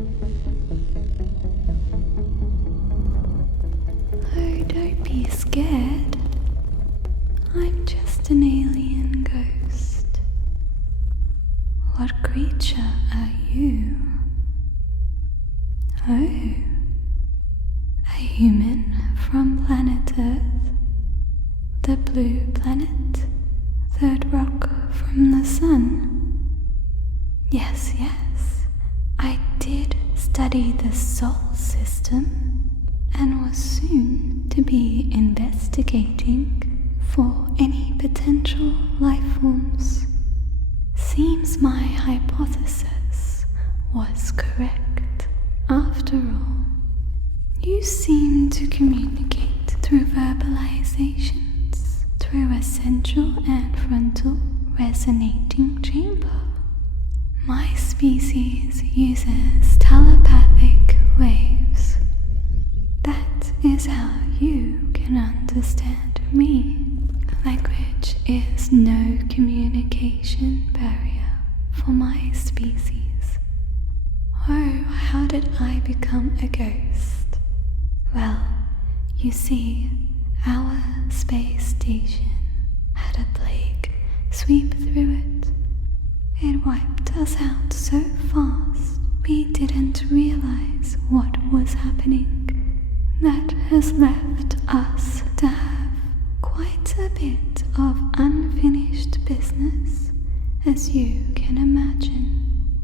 Oh, don't be scared. I'm just an alien ghost. What creature are you? Oh, a human from planet Earth, the blue planet, third rock from the sun. Yes, I did study the Sol system and was soon to be investigating for any potential life forms. Seems my hypothesis was correct after all. You seem to communicate through verbalizations, through a central and frontal resonating chamber. My species uses telepathic waves. That is how you can understand me. Language is no communication barrier for my species. Oh, how did I become a ghost? Well, you see, our space station had a plague sweep through it. It wiped us out so fast we didn't realize what was happening. That has left us to have quite a bit of unfinished business, as you can imagine.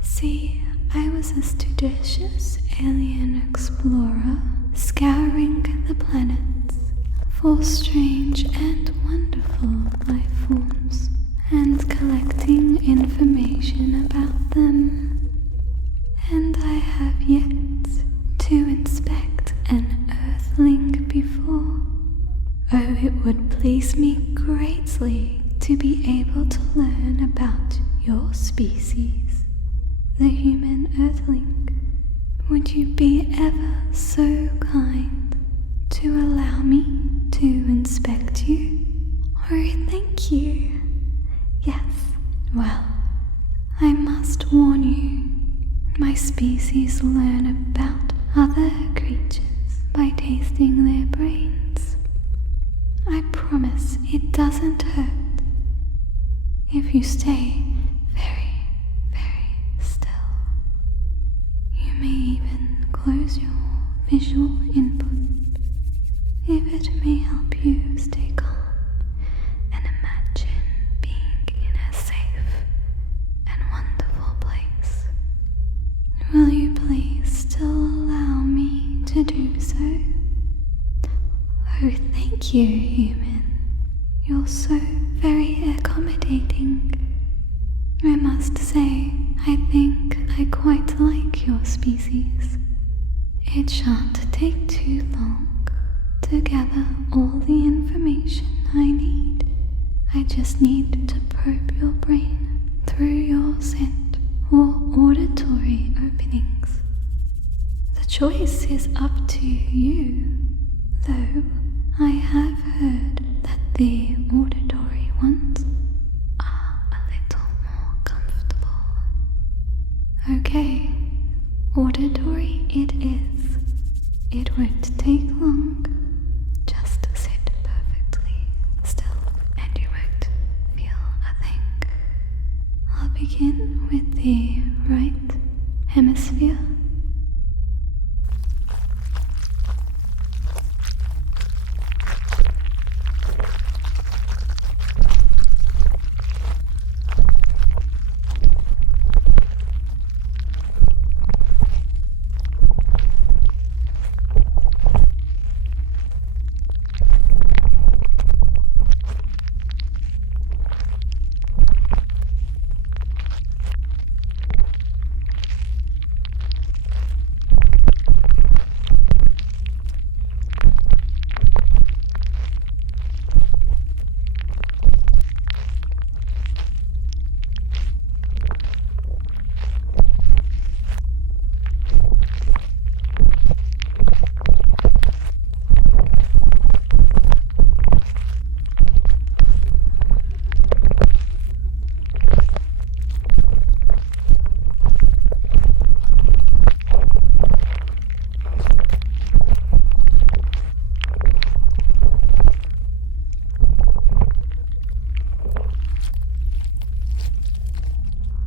See, I was a studious alien explorer scouring the planets for strange and wonderful life forms and collecting information about them. And I have yet to inspect an earthling before. Oh, it would please me greatly to be able to learn about your species, the human earthling. Would you be ever so kind to allow me to inspect you? Oh, thank you. Yes, well, I must warn you, my species learn about other creatures by tasting their brains. I promise it doesn't hurt if you stay very, very still. You may even close your visual input if it may help you stay calm and imagine being in a safe and wonderful place. Will you please still allow me to do so? Oh, thank you, human. You're so very accommodating. I must say, I think I quite like your species. It shan't take too long to gather all the information I need. I just need to probe your brain through your scent or auditory openings. The choice is up to you, though I have heard that the auditory ones are a little more comfortable. Okay, auditory it is. It won't take long. Just sit perfectly still and you won't feel a thing. I'll begin with the right hemisphere.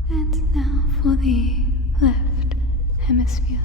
And now for the left hemisphere.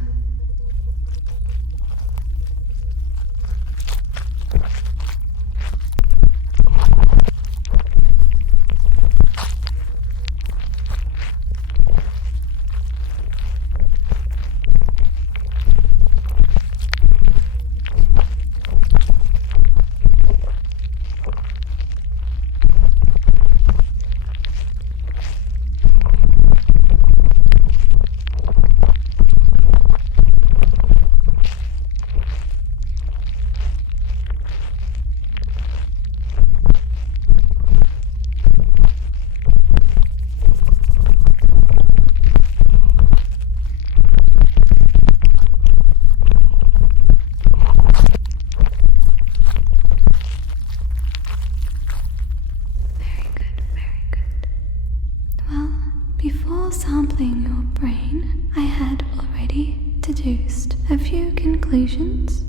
Before sampling your brain, I had already deduced a few conclusions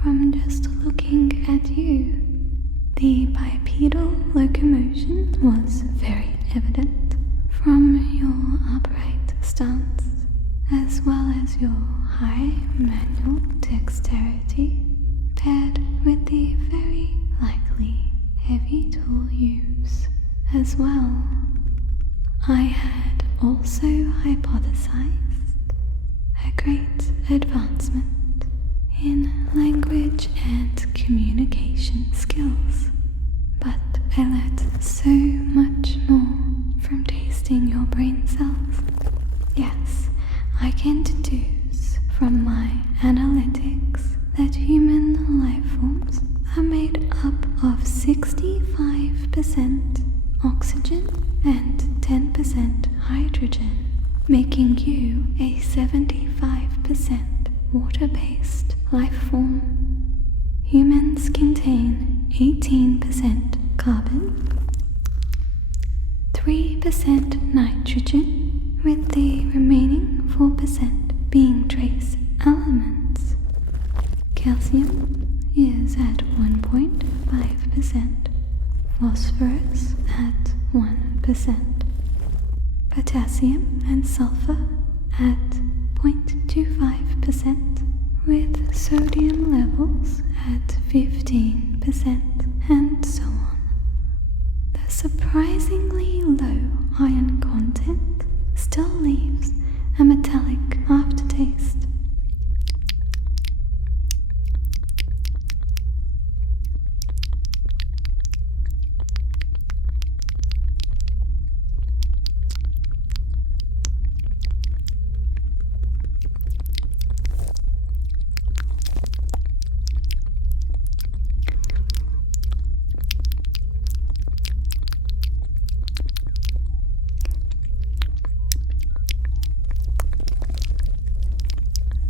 from just looking at you. The bipedal locomotion was very evident from your upright stance, as well as your high manual dexterity, paired with the very likely heavy tool use as well. I had also hypothesized a great advancement in language and communication skills, but I learnt so much more from tasting your brain cells. Yes, I can deduce from my analytics that human life forms are made up of 65% oxygen and 10% hydrogen, making you a 75% water-based life form. Humans contain 18% carbon, 3% nitrogen, with the remaining 4% being trace elements. Calcium is at 1.5%, phosphorus at 1%, potassium and sulfur at 0.25%, with sodium levels at 15%, and so on. The surprisingly low iron content still leaves a metallic aftertaste.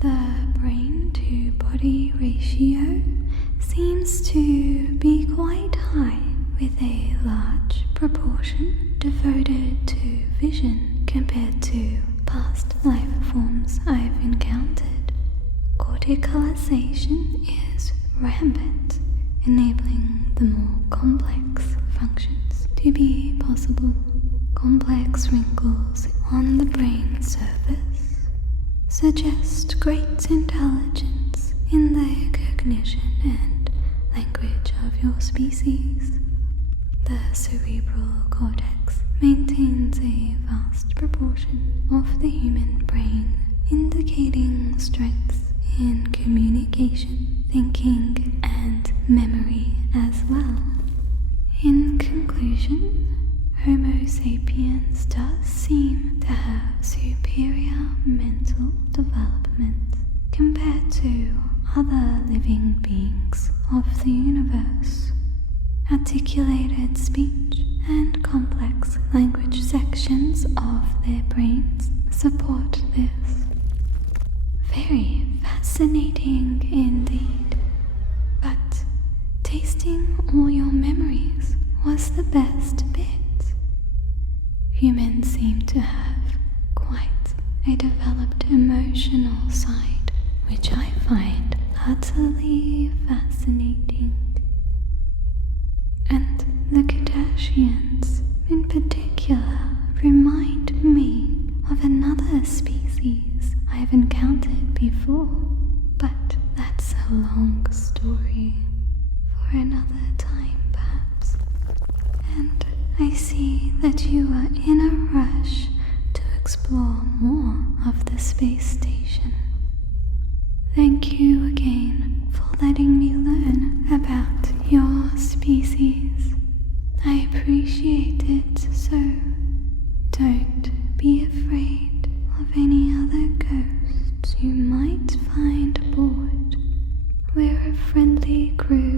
The brain-to-body ratio seems to be quite high, with a large proportion devoted to vision compared to past life forms I've encountered. Corticalization is rampant, enabling the more complex functions to be possible. Complex wrinkles on the brain surface suggest great intelligence in the cognition and language of your species. The cerebral cortex maintains a vast proportion of the human brain, indicating strengths in communication, thinking, and memory as well. In conclusion, Homo sapiens does seem to have superior mental development compared to other living beings of the universe. Articulated speech and complex language sections of their brains support this. Very fascinating indeed. But tasting all your memories was the best bit. Humans seem to have quite a developed emotional side, which I find utterly fascinating. And the Kardashians in particular remind don't be afraid of any other ghosts you might find aboard. We're a friendly crew